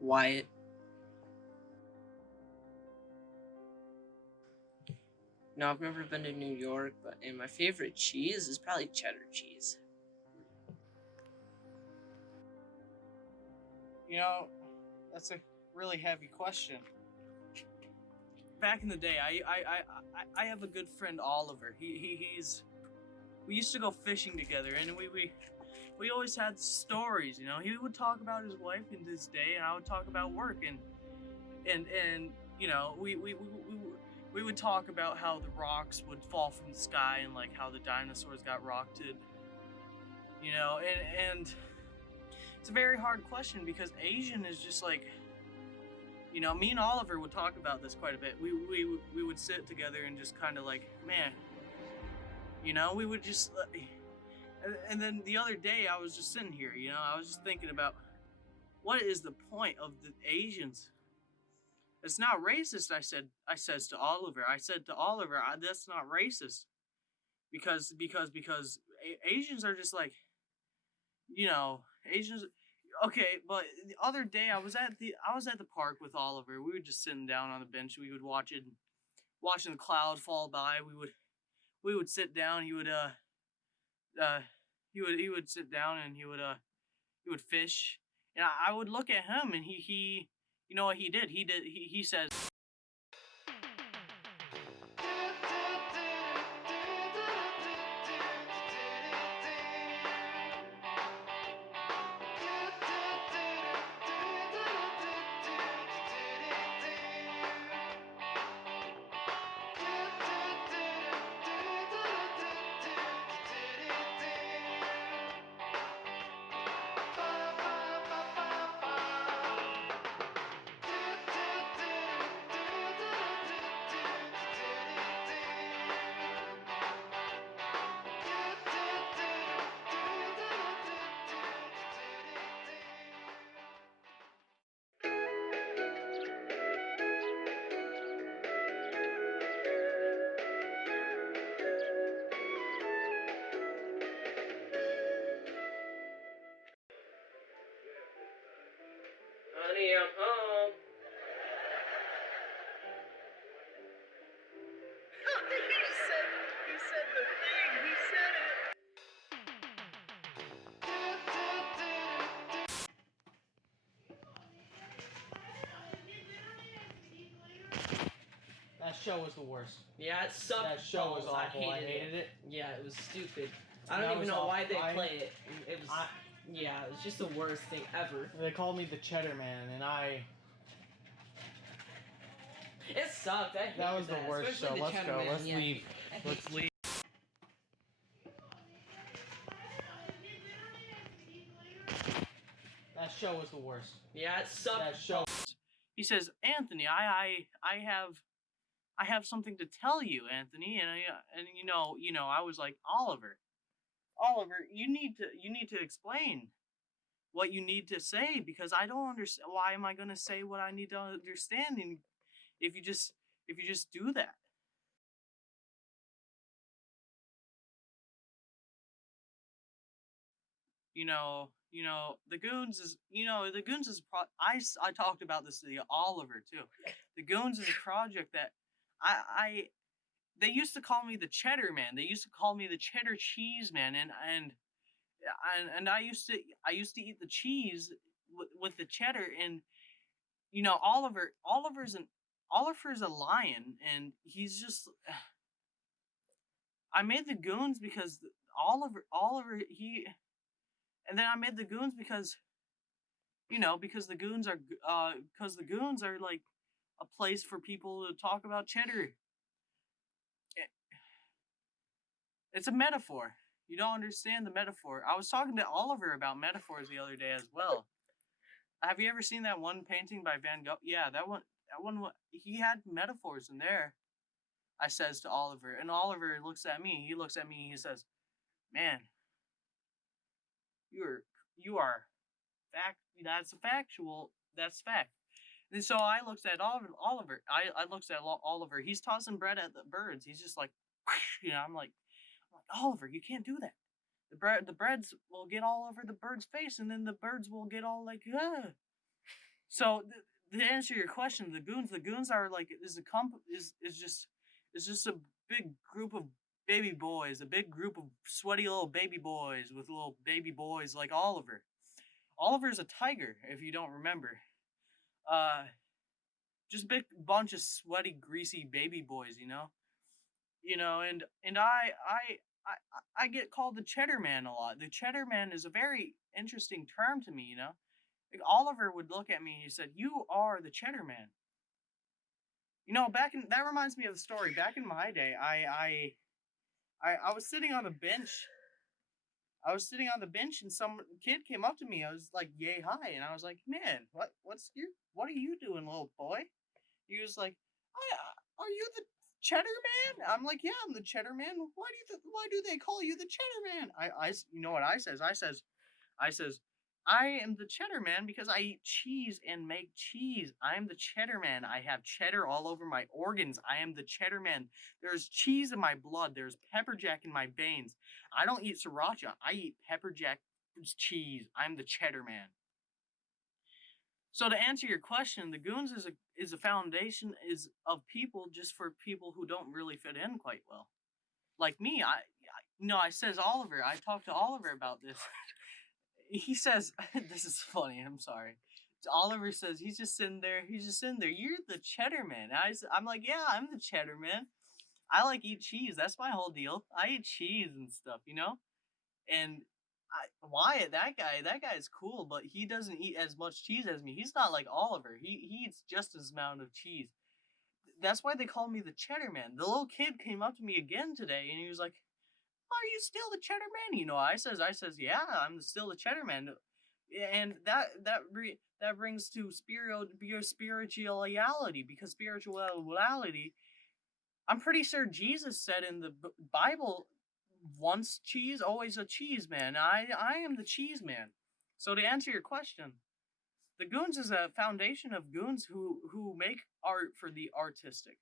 Wyatt. No, I've never been to New York, and my favorite cheese is probably cheddar cheese. You know, that's a really heavy question. Back in the day, I have a good friend, Oliver. He's we used to go fishing together, and we always had stories. You know, he would talk about his wife and his day, and I would talk about work, and you know, we would talk about how the rocks would fall from the sky and like how the dinosaurs got rocketed. You know, and it's a very hard question because Asian is just like, you know, me and Oliver would talk about this quite a bit. We would sit together and just kind of like, man, you know, we would just, and then the other day I was just sitting here, you know, I was just thinking about what is the point of the Asians? It's not racist. I says to Oliver, that's not racist because Asians are just like, you know, Asians. Okay, but the other day I was at the park with Oliver. We were just sitting down on the bench. We would watching the cloud fall by. We would sit down. He would sit down and he would fish. And I would look at him and he you know what he did? He says, Honey, I'm home. he said the thing. He said it. That show was the worst. Yeah, it sucked. That show was awful. I hated it. Yeah, it was stupid. I don't even know why they play it. It was. Yeah, it was just the worst thing ever. They called me the Cheddar Man, and It sucked. I hated that was the worst show. Especially the Let's Cheddar go. Man. Let's Yeah. leave. Let's leave. That show was the worst. Yeah, it sucked. That show. He says, Anthony, I have something to tell you, Anthony, and you know, I was like, Oliver, you need to explain what you need to say because I don't understand. Why am I going to say what I need to understand if you just do that? The Goons is, I talked about this to Oliver too. The Goons is a project that they used to call me the Cheddar Man. They used to call me the Cheddar Cheese Man, and I used to eat the cheese with the cheddar, and you know, Oliver's a lion, and he's just. I made the Goons because Oliver he. And then I made the Goons because, you know, because the Goons are like a place for people to talk about cheddar. It's a metaphor. You don't understand the metaphor. I was talking to Oliver about metaphors the other day as well. Have you ever seen that one painting by Van Gogh? Yeah, that one. He had metaphors in there. I says to Oliver, and Oliver looks at me. He looks at me. He says, "Man, you are fact. That's fact." And so I looked at Oliver. I looked at Oliver. He's tossing bread at the birds. He's just like, you know. I'm like, Oliver, you can't do that. The breads will get all over the bird's face, and then the birds will get all like, So to answer your question, the goons are like is just a big group of baby boys, a big group of sweaty little baby boys with little baby boys like Oliver. Oliver's a tiger, if you don't remember. Uh, just big bunch of sweaty, greasy baby boys, and I get called the Cheddar Man a lot. The Cheddar Man is a very interesting term to me. Like Oliver would look at me and he said, "You are the Cheddar Man." Back in that reminds me of the story. Back in my day, I was sitting on a bench. I was sitting on the bench and some kid came up to me. I was like, "Yay, hi," and I was like, "Man, what are you doing, little boy?" He was like, "Are you the Cheddar Man?" I'm like, "Yeah, I'm the Cheddar Man. Why do they call you the Cheddar Man?" You know what I says? I says, "I am the Cheddar Man because I eat cheese and make cheese. I am the Cheddar Man. I have cheddar all over my organs. I am the Cheddar Man. There's cheese in my blood. There's pepper jack in my veins. I don't eat sriracha. I eat pepper jack cheese. I'm the Cheddar Man." So to answer your question, the Goons is a foundation is of people just for people who don't really fit in quite well. Like me, I says Oliver. I talked to Oliver about this. He says, this is funny. I'm sorry. Oliver says he's just sitting there. You're the Cheddar Man. I'm like, yeah, I'm the Cheddar Man. I like eat cheese. That's my whole deal. I eat cheese and stuff, And Wyatt, that guy's cool, but he doesn't eat as much cheese as me. He's not like Oliver. He eats just as amount of cheese. That's why they call me the Cheddar Man. The little kid came up to me again today, and he was like, "Are you still the Cheddar Man?" I says, "Yeah, I'm still the Cheddar Man." And that brings to spirituality, because spirituality, I'm pretty sure Jesus said in the Bible, "Once cheese, always a cheese man." I am the cheese man. So to answer your question, the Goons is a foundation of goons who make art for the artistic.